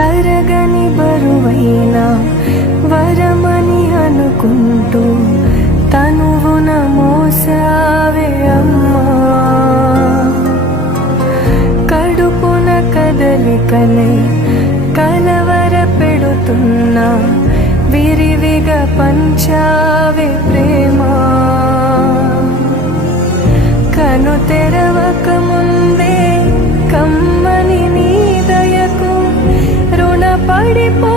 తరగని బరువైన వరమని అనుకుంటూ తనువున మోసావే అమ్మా. కడుపున కదలికలే కలవర పెడుతున్నా విరివిగా పంచావే ప్రేమ. కను తెరవక ముందే కమ్మని నీ దయకు రుణపడిపో